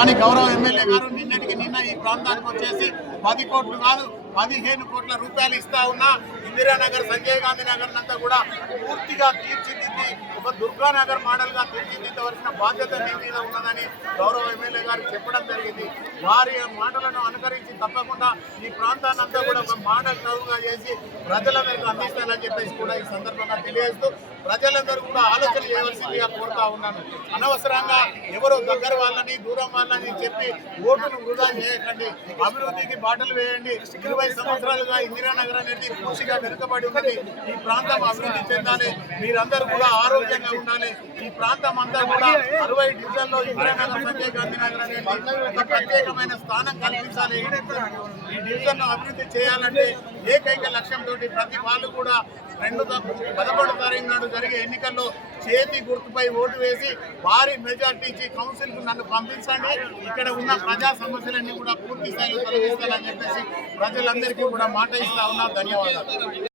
కానీ గౌరవ ఎమ్మెల్యే గారు నిన్నటికి నిన్న ఈ ప్రాంతానికి వచ్చేసి 10 కోట్లు కాదు 15 కోట్ల రూపాయలు ఇస్తా ఉన్నా ఇందిరానగర్, సంజయ్ గాంధీ నగర్ అంతా కూడా పూర్తిగా తీర్చిదిద్ది ఒక దుర్గానగర్ మోడల్ గా తీర్చిదిద్దవలసిన బాధ్యత మీ మీద ఉన్నదని గౌరవ ఎమ్మెల్యే గారు చెప్పడం జరిగింది. వారి మాటలను అనుకరించి తప్పకుండా ఈ ప్రాంతాన్ని అంతా కూడా ఒక మోడల్ టౌన్గా చేసి ప్రజలందరికీ అందిస్తానని చెప్పేసి కూడా ఈ సందర్భంగా తెలియజేస్తూ ప్రజలందరూ కూడా ఆలోచన చేయవలసిందిగా కోరుతా ఉన్నాను. అనవసరంగా ఎవరో దగ్గర వాళ్ళని దూరం వాళ్ళని చెప్పి ఓటును వృధా చేయకండి. అభివృద్ధికి బాటలు వేయండి. 20 సంవత్సరాలుగా ఇందిరానగర్ అనేది పూర్తిగా వెనుకబడి ఉన్నది. ఈ ప్రాంతం అభివృద్ధి చెందాలి. మీరందరూ కూడా ఆరోగ్యంగా ఉండాలి. ఈ ప్రాంతం అంతా కూడా 60 డివిజన్లో ఇందిరానగర్, సంజయ్ గాంధీ నగర్ అనేది ఒక ప్రత్యేకమైన స్థానం కల్పించాలి. ఈ డివిజన్ అభివృద్ధి చేయాలంటే ఏకైక లక్ష్యంతో ప్రతి వాళ్ళు కూడా 11 తారీఖు నాడు జరిగే ఎన్నికల్లో చేతి గుర్తుపై ఓటు వేసి భారీ మెజార్టీ ఇచ్చి కౌన్సిల్ కు నన్ను పంపించండి. ఇక్కడ ఉన్న ప్రజా సమస్యలన్నీ కూడా పూర్తి స్థాయిలో తొలగిస్తానని చెప్పేసి ప్రజలందరికీ కూడా మాట ఇస్తా ఉన్నా. ధన్యవాదాలు.